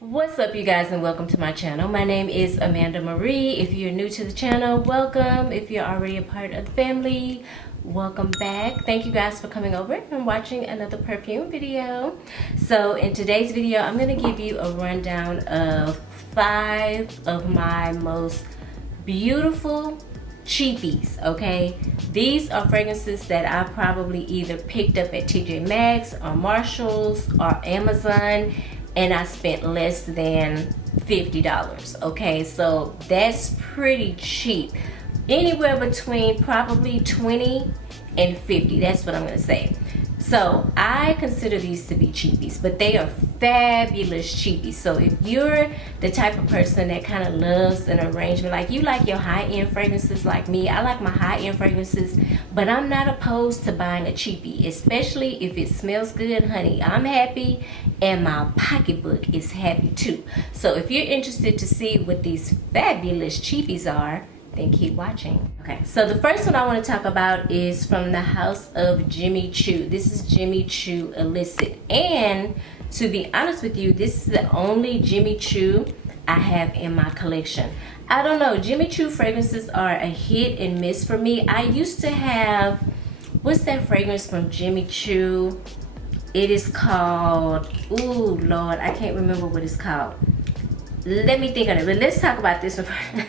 What's up, you guys, and welcome to my channel. My name is Amanda Marie. If you're new to the channel, welcome. If you're already a part of the family, welcome back. Thank you guys for coming over and watching another perfume video. So in today's video, I'm going to give you a rundown of 5 of my most beautiful cheapies. Okay, these are fragrances that I probably either picked up at TJ Maxx or Marshall's or Amazon, and I spent less than $50. Okay, so that's pretty cheap. Anywhere between probably 20 and 50. That's what I'm gonna say. So I consider these to be cheapies, but they are fabulous cheapies. So if you're the type of person that kind of loves an arrangement, like you like your high-end fragrances like me, I like my high-end fragrances, but I'm not opposed to buying a cheapie, especially if it smells good, honey. I'm happy and my pocketbook is happy too. So if you're interested to see what these fabulous cheapies are, then keep watching. Okay, so the first one I want to talk about is from the house of Jimmy Choo. This is Jimmy Choo Illicit, and to be honest with you, this is the only Jimmy Choo I have in my collection. I don't know, Jimmy Choo fragrances are a hit and miss for me. I used to have, what's that fragrance from Jimmy Choo? It is called, ooh Lord, I can't remember what it's called. Let me think on it, but let's talk about this one.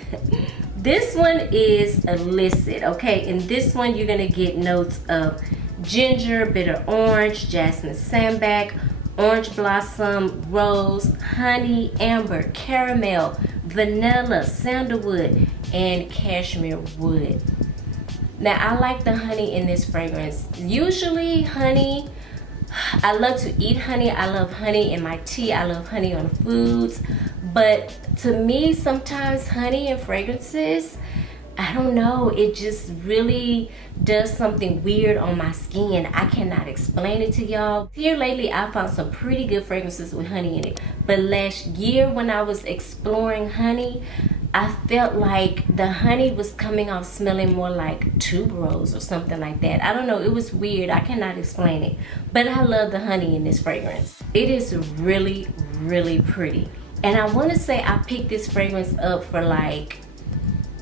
This one is Illicit, okay? In this one, you're gonna get notes of ginger, bitter orange, jasmine sambac, orange blossom, rose, honey, amber, caramel, vanilla, sandalwood, and cashmere wood. Now, I like the honey in this fragrance. Usually, honey, I love to eat honey. I love honey in my tea. I love honey on foods. But to me, sometimes honey and fragrances, I don't know, it just really does something weird on my skin. I cannot explain it to y'all. Here lately, I found some pretty good fragrances with honey in it. But last year when I was exploring honey, I felt like the honey was coming off smelling more like tuberose or something like that. I don't know, it was weird. I cannot explain it. But I love the honey in this fragrance. It is really, really pretty. And I want to say I picked this fragrance up for like,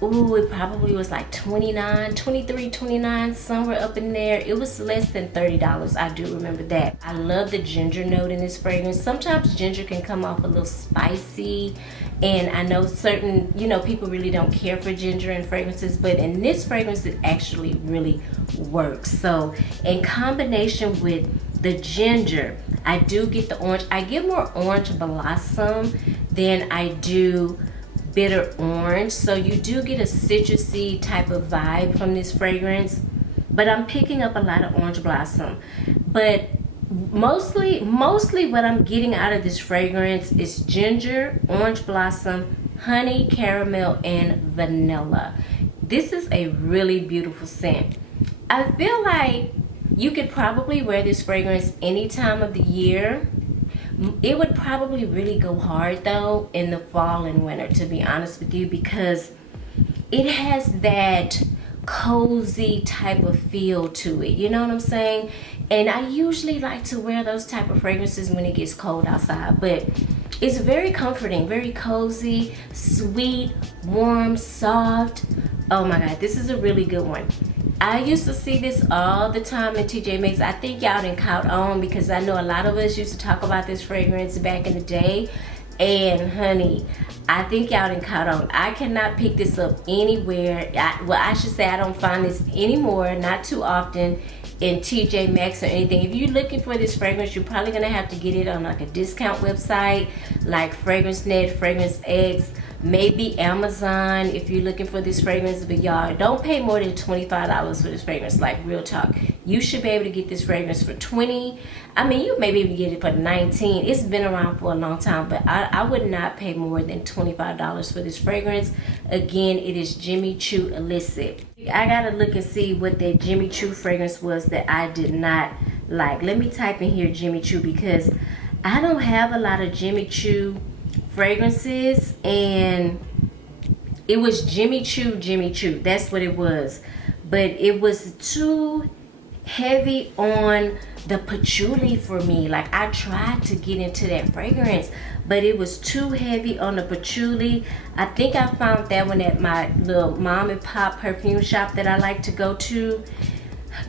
ooh, it probably was like $29, $23, $29, somewhere up in there. It was less than $30. I do remember that. I love the ginger note in this fragrance. Sometimes ginger can come off a little spicy, and I know certain, people really don't care for ginger in fragrances, but in this fragrance, it actually really works. So in combination with the ginger, I do get the orange. I get more orange blossom than I do bitter orange, so you do get a citrusy type of vibe from this fragrance, but I'm picking up a lot of orange blossom. But mostly what I'm getting out of this fragrance is ginger, orange blossom, honey, caramel, and vanilla. This is a really beautiful scent. I feel like you could probably wear this fragrance any time of the year. It would probably really go hard though in the fall and winter, to be honest with you, because it has that cozy type of feel to it, you know what I'm saying? And I usually like to wear those type of fragrances when it gets cold outside, but it's very comforting, very cozy, sweet, warm, soft. Oh my God, this is a really good one. I used to see this all the time in TJ Maxx. I think y'all done caught on, because I know a lot of us used to talk about this fragrance back in the day. And honey, I think y'all done caught on. I cannot pick this up anywhere. I should say I don't find this anymore, not too often, in TJ Maxx or anything. If you're looking for this fragrance, you're probably gonna have to get it on like a discount website like FragranceNet, Fragrance X, maybe Amazon if you're looking for this fragrance. But y'all, don't pay more than $25 for this fragrance, like real talk. You should be able to get this fragrance for $20. I mean, you maybe even get it for $19. It's been around for a long time, but I would not pay more than $25 for this fragrance. Again, it is Jimmy Choo Illicit. I gotta look and see what that Jimmy Choo fragrance was that I did not like. Let me type in here Jimmy Choo, because I don't have a lot of Jimmy Choo fragrances, and it was Jimmy Choo. That's what it was. But it was too heavy on the patchouli for me. Like, I tried to get into that fragrance, but it was too heavy on the patchouli. I think I found that one at my little mom and pop perfume shop that I like to go to.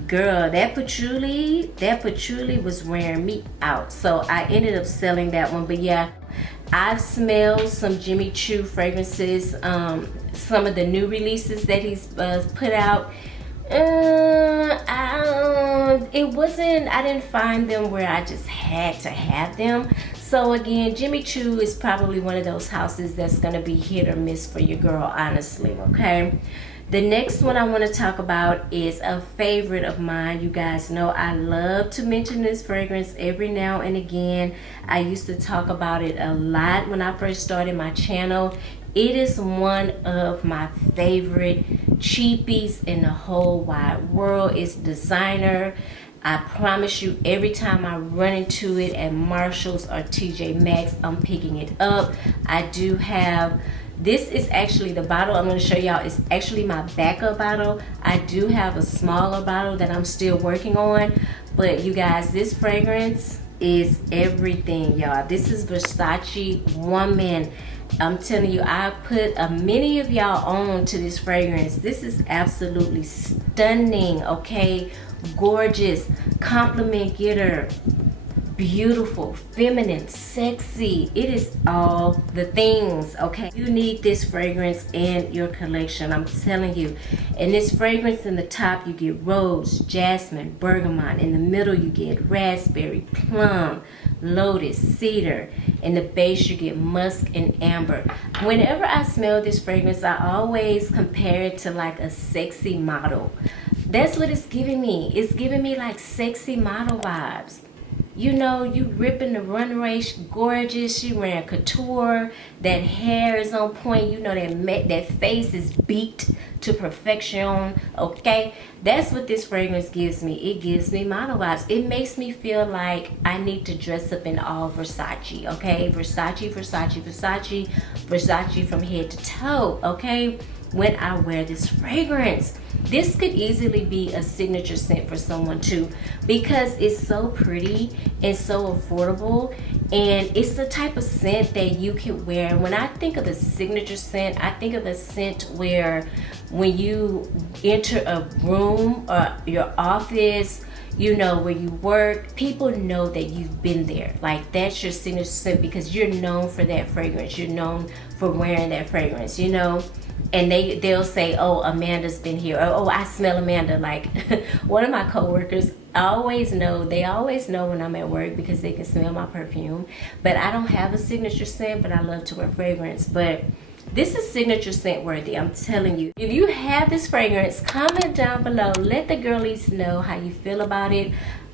Girl, that patchouli was wearing me out. So I ended up selling that one. But yeah, I've smelled some Jimmy Choo fragrances, some of the new releases that he's put out. I didn't find them where I just had to have them. So again, Jimmy Choo is probably one of those houses that's gonna be hit or miss for your girl, honestly, okay? The next one I want to talk about is a favorite of mine. You guys know I love to mention this fragrance every now and again. I used to talk about it a lot when I first started my channel. It is one of my favorite cheapies in the whole wide world. It's designer. I promise you, every time I run into it at Marshall's or TJ Maxx, I'm picking it up. I do have, this is actually the bottle I'm going to show y'all. It's actually my backup bottle. I do have a smaller bottle that I'm still working on. But you guys, this fragrance is everything, y'all. This is Versace Woman. I'm telling you, I put many of y'all on to this fragrance. This is absolutely stunning, okay? Gorgeous, compliment getter, beautiful, feminine, sexy. It is all the things, okay? You need this fragrance in your collection, I'm telling you. And this fragrance, in the top you get rose, jasmine, bergamot. In the middle you get raspberry, plum, lotus, cedar. In the base you get musk and amber. Whenever I smell this fragrance, I always compare it to like a sexy model. That's what it's giving me. It's giving me like sexy model vibes. You know, you ripping the runway, gorgeous. She wearing couture. That hair is on point. You know, that face is beat to perfection. Okay, that's what this fragrance gives me. It gives me model vibes. It makes me feel like I need to dress up in all Versace. Okay, Versace, Versace, Versace, Versace from head to toe. Okay, when I wear this fragrance. This could easily be a signature scent for someone too, because it's so pretty and so affordable, and it's the type of scent that you can wear. When I think of a signature scent, I think of a scent where when you enter a room or your office, you know, where you work, people know that you've been there. Like, that's your signature scent because you're known for that fragrance. You're known for wearing that fragrance, you know. And they'll say, oh, Amanda's been here, or oh, I smell Amanda. Like, one of my coworkers, they always know when I'm at work because they can smell my perfume. But I don't have a signature scent, but I love to wear fragrance. But this is signature scent worthy, I'm telling you. If you have this fragrance, comment down below. Let the girlies know how you feel about it.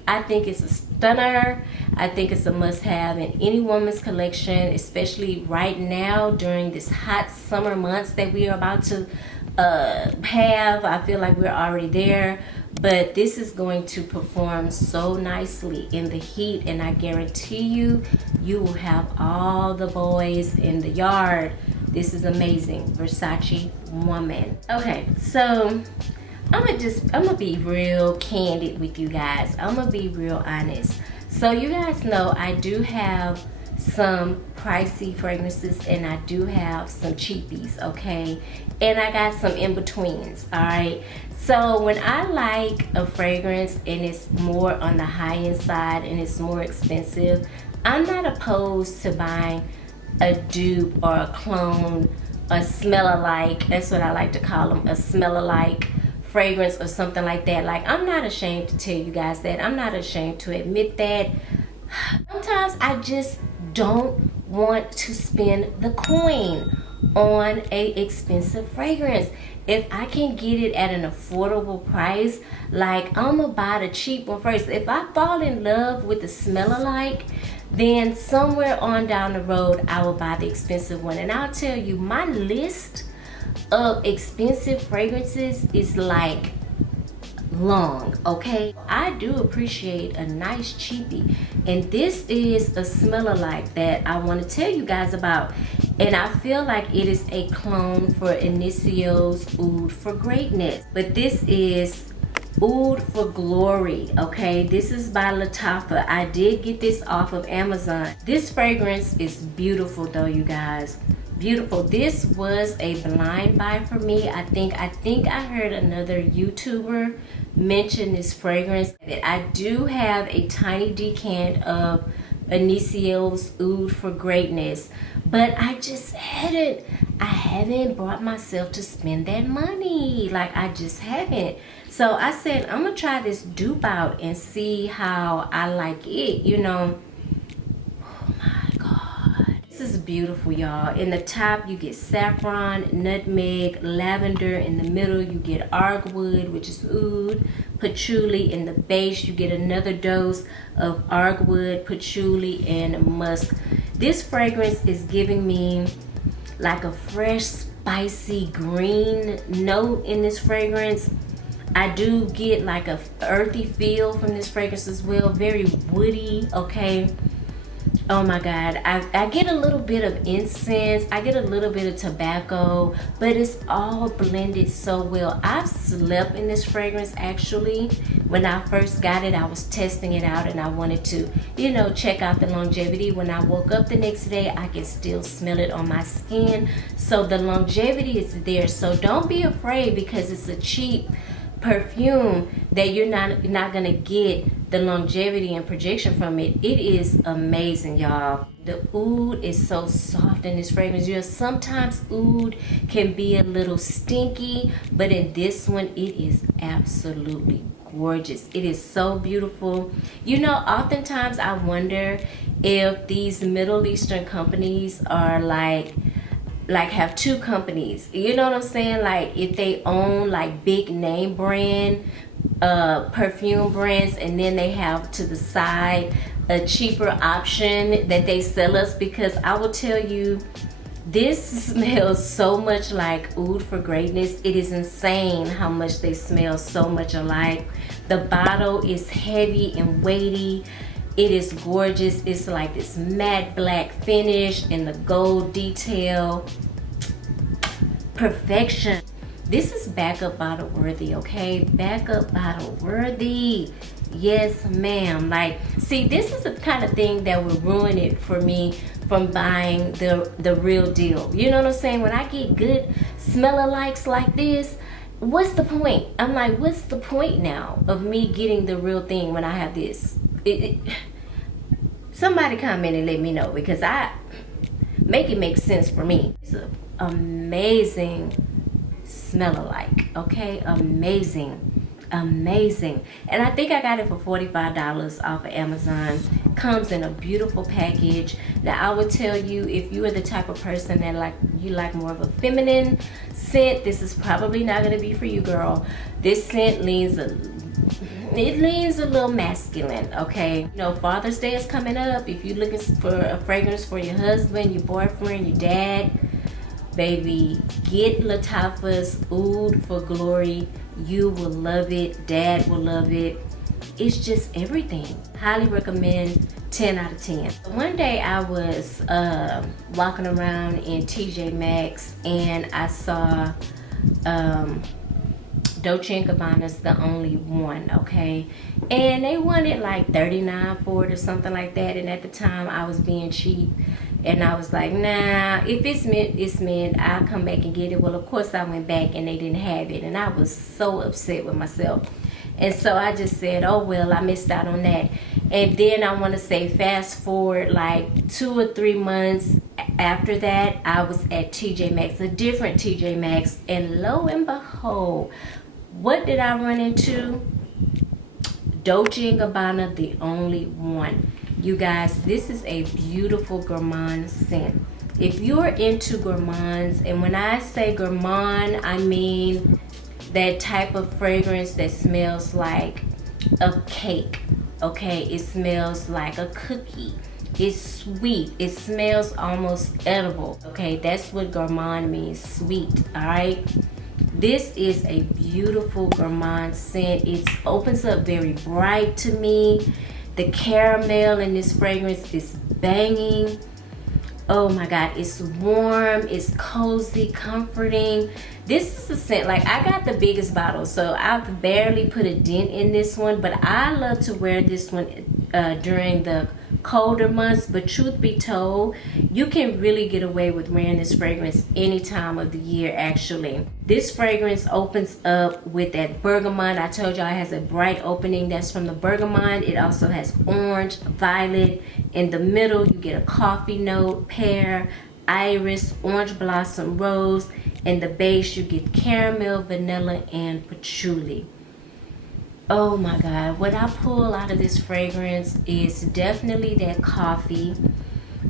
I think it's a stunner. I think it's a must-have in any woman's collection, especially right now during this hot summer months that we are about to have. I feel like we're already there, but this is going to perform so nicely in the heat, and I guarantee you, you will have all the boys in the yard. This is amazing. Versace Woman. Okay, so I'm gonna be real candid with you guys. I'm gonna be real honest. So you guys know I do have some pricey fragrances and I do have some cheapies, okay? And I got some in-betweens, all right? So when I like a fragrance and it's more on the high-end side and it's more expensive, I'm not opposed to buying a dupe or a clone, a smell-alike, that's what I like to call them, a smell-alike fragrance or something like that. Like, I'm not ashamed to tell you guys that. I'm not ashamed to admit that. Sometimes I just don't want to spend the coin on a expensive fragrance. If I can get it at an affordable price, like, I'm gonna buy the cheap one first. If I fall in love with the smell-alike, then somewhere on down the road I will buy the expensive one. And I'll tell you, my list of expensive fragrances is like long, okay? I do appreciate a nice cheapie, and this is a smell-alike that I want to tell you guys about, and I feel like it is a clone for Inicio's Oud for Greatness. But this is Oud for Glory. Okay, this is by Lattafa. I did get this off of Amazon. This fragrance is beautiful though, you guys. Beautiful. This was a blind buy for me. I think I heard another YouTuber mention this fragrance. I do have a tiny decant of Inicio's Oud for Greatness, but I haven't brought myself to spend that money. Like, I just haven't. So I said, I'm gonna try this dupe out and see how I like it, you know. Oh my God. This is beautiful, y'all. In the top, you get saffron, nutmeg, lavender. In the middle, you get argwood, which is oud, patchouli. In the base, you get another dose of argwood, patchouli, and musk. This fragrance is giving me like a fresh, spicy green note in this fragrance. I do get like a earthy feel from this fragrance as well. Very woody, okay? Oh my God, I get a little bit of incense, I get a little bit of tobacco, but it's all blended so well. I've slept in this fragrance actually. When I first got it, I was testing it out and I wanted to, you know, check out the longevity. When I woke up the next day, I could still smell it on my skin. So the longevity is there. So don't be afraid because it's a cheap perfume that you're not gonna get the longevity and projection from it. It is amazing, y'all. The oud is so soft in this fragrance. You know, sometimes oud can be a little stinky, but in this one it is absolutely gorgeous. It is so beautiful. You know, oftentimes I wonder if these Middle Eastern companies are like have two companies, you know what I'm saying? Like if they own like big name brand perfume brands, and then they have to the side a cheaper option that they sell us. Because I will tell you, this smells so much like Oud for Greatness. It is insane how much they smell so much alike. The bottle is heavy and weighty. It is gorgeous. It's like this matte black finish and the gold detail. Perfection. This is backup bottle worthy, okay? Backup bottle worthy. Yes, ma'am. Like, see, this is the kind of thing that would ruin it for me from buying the real deal. You know what I'm saying? When I get good smell-alikes like this, what's the point? I'm like, what's the point now of me getting the real thing when I have this? Somebody comment and let me know, because I make it make sense for me. It's an amazing smell-alike, okay? Amazing, amazing. And I think I got it for $45 off of Amazon. Comes in a beautiful package. Now I would tell you, if you are the type of person that like more of a feminine scent, this is probably not going to be for you, girl. This scent leans a little masculine, okay? You know, Father's Day is coming up. If you're looking for a fragrance for your husband, your boyfriend, your dad, baby, get Lattafa's Oud for Glory. You will love it. Dad will love it. It's just everything. Highly recommend. 10 out of 10. One day I was walking around in TJ Maxx and I saw Dolce Gabbana's The Only One, okay? And they wanted like $39 for it or something like that. And at the time I was being cheap. And I was like, nah, if it's meant, it's meant. I'll come back and get it. Well, of course I went back and they didn't have it. And I was so upset with myself. And so I just said, oh, well, I missed out on that. And then I want to say fast forward like 2 or 3 months after that, I was at TJ Maxx, a different TJ Maxx. And lo and behold, what did I run into? Dolce Gabbana, The Only One. You guys, this is a beautiful gourmand scent. If you're into gourmands, and when I say gourmand, I mean that type of fragrance that smells like a cake, okay? It smells like a cookie. It's sweet. It smells almost edible, okay? That's what gourmand means, sweet, all right? This is a beautiful gourmand scent. It opens up very bright to me. The caramel in this fragrance is banging. Oh my God, it's warm, it's cozy, comforting. This is the scent, like I got the biggest bottle, so I've barely put a dent in this one, but I love to wear this one during the colder months. But truth be told, you can really get away with wearing this fragrance any time of the year actually. This fragrance opens up with that bergamot. I told y'all it has a bright opening. That's from the bergamot. It also has orange, violet. In the middle, you get a coffee note, pear, iris, orange blossom, rose. In the base, you get caramel, vanilla, and patchouli. Oh my God, what I pull out of this fragrance is definitely that coffee.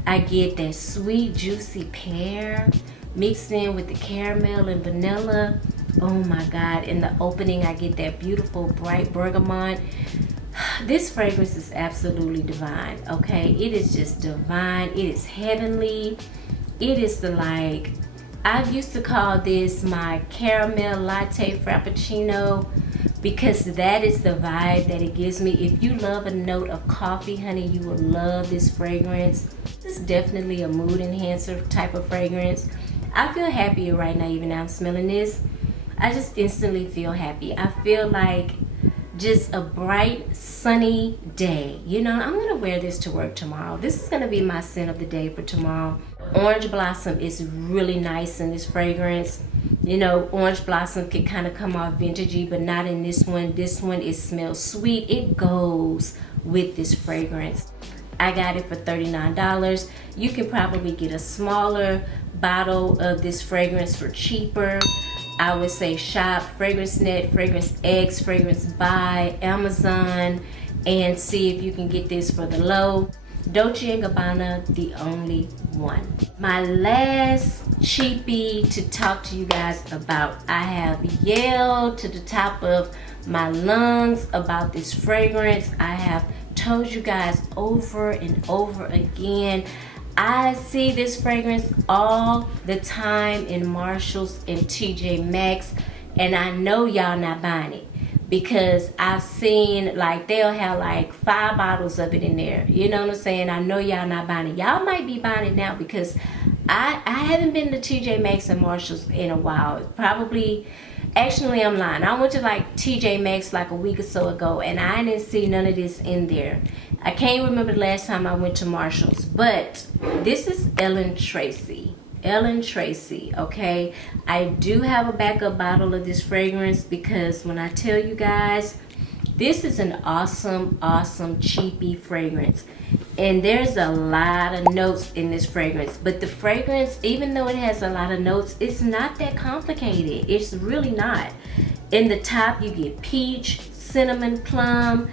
I get that sweet, juicy pear mixed in with the caramel and vanilla. Oh my God, in the opening, I get that beautiful, bright bergamot. This fragrance is absolutely divine, okay? It is just divine. It is heavenly. It is the like, I used to call this my caramel latte frappuccino, because that is the vibe that it gives me. If you love a note of coffee, honey, you will love this fragrance. This is definitely a mood enhancer type of fragrance. I feel happier right now, even now I'm smelling this. I just instantly feel happy. I feel like just a bright, sunny day. You know, I'm gonna wear this to work tomorrow. This is gonna be my scent of the day for tomorrow. Orange blossom is really nice in this fragrance. You know, orange blossom can kind of come off vintagey, but not in this one. This one, it smells sweet. It goes with this fragrance. I got it for $39. You can probably get a smaller bottle of this fragrance for cheaper. I would say shop FragranceNet, Fragrance X, Fragrance Buy, Amazon, and see if you can get this for the low. Dolce Gabbana, the only one. My last cheapie to talk to you guys about. I have yelled to the top of my lungs about this fragrance. I have told you guys over and over again. I see this fragrance all the time in Marshalls and TJ Maxx, and I know y'all not buying it, because I've seen like they'll have like 5 bottles of it in there. You know what I'm saying? I know y'all not buying it. Y'all might be buying it now, because I haven't been to TJ Maxx and Marshalls in a while. Probably, actually I'm lying. I went to like TJ Maxx like a week or so ago, and I didn't see none of this in there. I can't remember the last time I went to Marshalls, but this is Tracy. Tracy, okay? I do have a backup bottle of this fragrance, because when I tell you guys, this is an awesome, awesome cheapie fragrance. And there's a lot of notes in this fragrance, but the fragrance, even though it has a lot of notes, it's not that complicated. It's really not. In the top, you get peach, cinnamon, plum,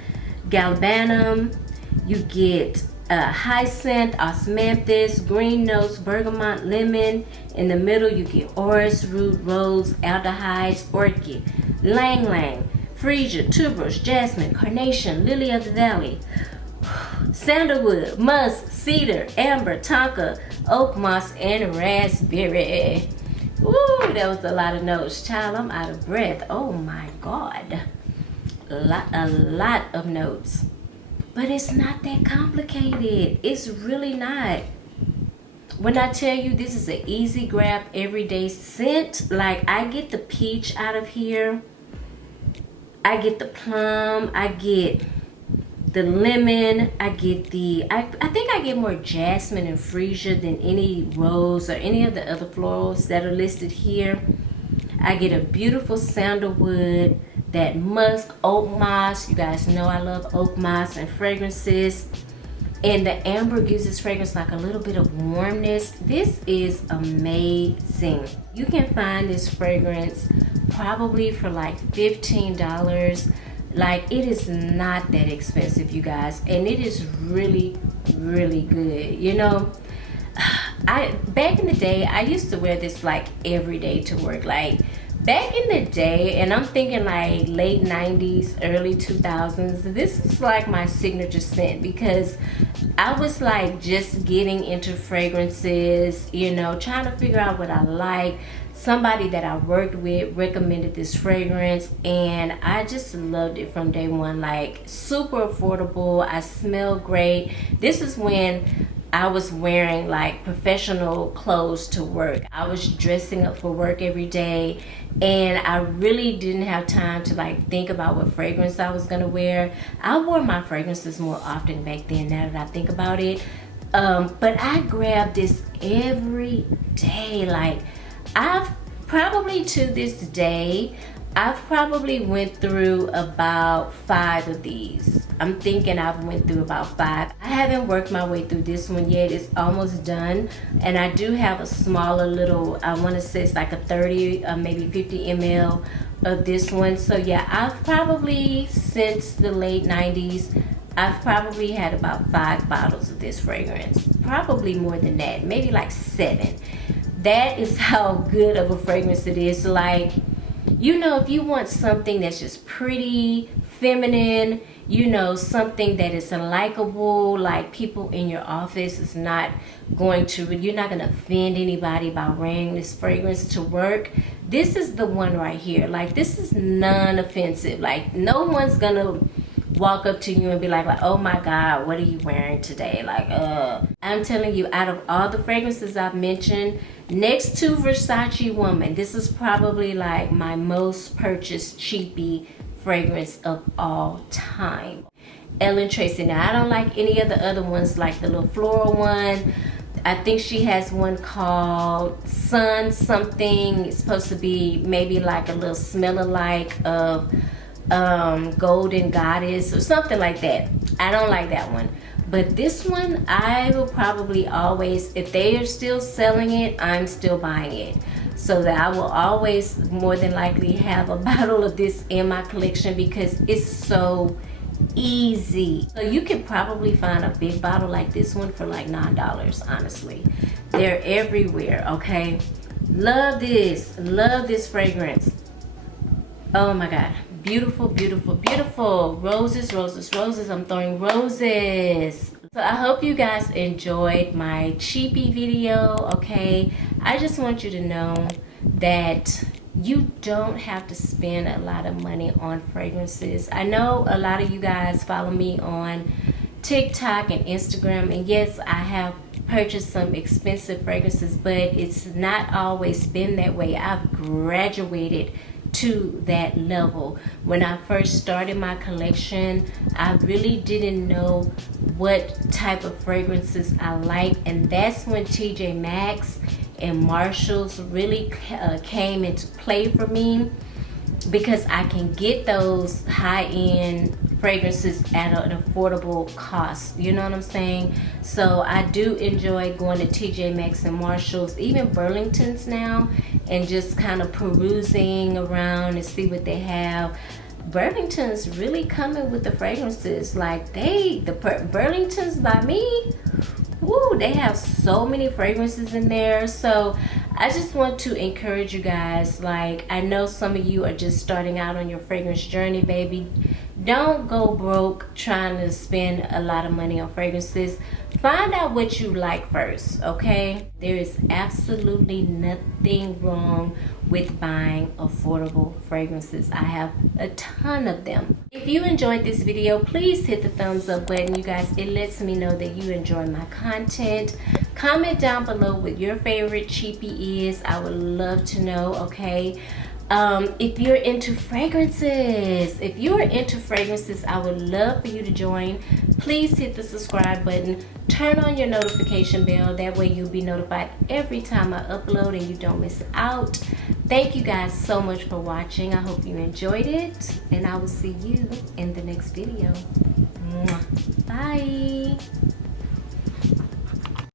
galbanum. You get hyacinth, osmanthus, green notes, bergamot, lemon. In the middle, you get orris root, rose, aldehydes, orchid, lang lang, freesia, tuberose, jasmine, carnation, lily of the valley, sandalwood, musk, cedar, amber, tonka, oak moss, and raspberry. Ooh, that was a lot of notes. Child, I'm out of breath. Oh my God. A lot of notes. But it's not that complicated. It's really not. When I tell you this is an easy grab everyday scent, like I get the peach out of here. I get the plum. I get the lemon. I get the, I think I get more jasmine and freesia than any rose or any of the other florals that are listed here. I get a beautiful sandalwood, that musk, oak moss. You guys know I love oak moss and fragrances. And the amber gives this fragrance like a little bit of warmness. This is amazing. You can find this fragrance probably for like $15. Like, it is not that expensive, you guys. And it is really, really good. You know, back in the day, I used to wear this like every day to work. Like, back in the day, and I'm thinking like late 90s, early 2000s, this is like my signature scent, because I was like just getting into fragrances, you know, trying to figure out what I like. Somebody that I worked with recommended this fragrance, and I just loved it from day one. Like, super affordable. I smell great. This is when I was wearing like professional clothes to work. I was dressing up for work every day, and I really didn't have time to like think about what fragrance I was gonna wear. I wore my fragrances more often back then, now that I think about it. But I grabbed this every day. Like, I've probably to this day, I've probably went through about 5 of these. I'm thinking I've went through about 5. I haven't worked my way through this one yet. It's almost done. And I do have a smaller little, I want to say it's like a 30, maybe 50 ml of this one. So yeah, I've probably, since the late 90s, I've probably had about 5 bottles of this fragrance. Probably more than that, maybe like 7. That is how good of a fragrance it is. Like, you know, if you want something that's just pretty, feminine, you know, something that is likable, like people in your office is not going to, you're not going to offend anybody by wearing this fragrance to work. This is the one right here. Like, this is non-offensive. Like, no one's going to walk up to you and be like, oh my God, what are you wearing today? Like, I'm telling you, out of all the fragrances I've mentioned, next to Versace Woman, this is probably like my most purchased Cheapie fragrance of all time. Tracy. Now, I don't like any of the other ones, like the little floral one. I think she has one called Sun something. It's supposed to be maybe like a little smell-alike of Golden Goddess or something like that. I don't like that one. But this one, I will probably always, if they are still selling it, I'm still buying it. So that I will always more than likely have a bottle of this in my collection because it's so easy. So you can probably find a big bottle like this one for like $9, honestly. They're everywhere, okay? Love this fragrance. Oh my God. Beautiful, beautiful, beautiful. Roses, roses, roses. I'm throwing roses. So I hope you guys enjoyed my Cheapie video, okay? I just want you to know that you don't have to spend a lot of money on fragrances. I know a lot of you guys follow me on TikTok and Instagram, and yes, I have purchased some expensive fragrances, but it's not always been that way. I've graduated to that level. When I first started my collection, I really didn't know what type of fragrances I like, and that's when TJ Maxx and Marshalls really came into play for me, because I can get those high-end fragrances at an affordable cost. You know what I'm saying? So I do enjoy going to TJ Maxx and Marshalls, even Burlington's now, and just kind of perusing around and see what they have. Burlington's really coming with the fragrances. Like, Burlington's by me, woo, they have so many fragrances in there. So I just want to encourage you guys, like, I know some of you are just starting out on your fragrance journey, baby. Don't go broke trying to spend a lot of money on fragrances. Find out what you like first, okay? There is absolutely nothing wrong with buying affordable fragrances. I have a ton of them. If you enjoyed this video, please hit the thumbs up button, you guys. It lets me know that you enjoy my content. Comment down below what your favorite Cheapie is. I would love to know, okay? If you're into fragrances, I would love for you to join. Please hit the subscribe button, turn on your notification bell, that way you'll be notified every time I upload and you don't miss out. Thank you guys so much for watching. I hope you enjoyed it, and I will see you in the next video. Bye.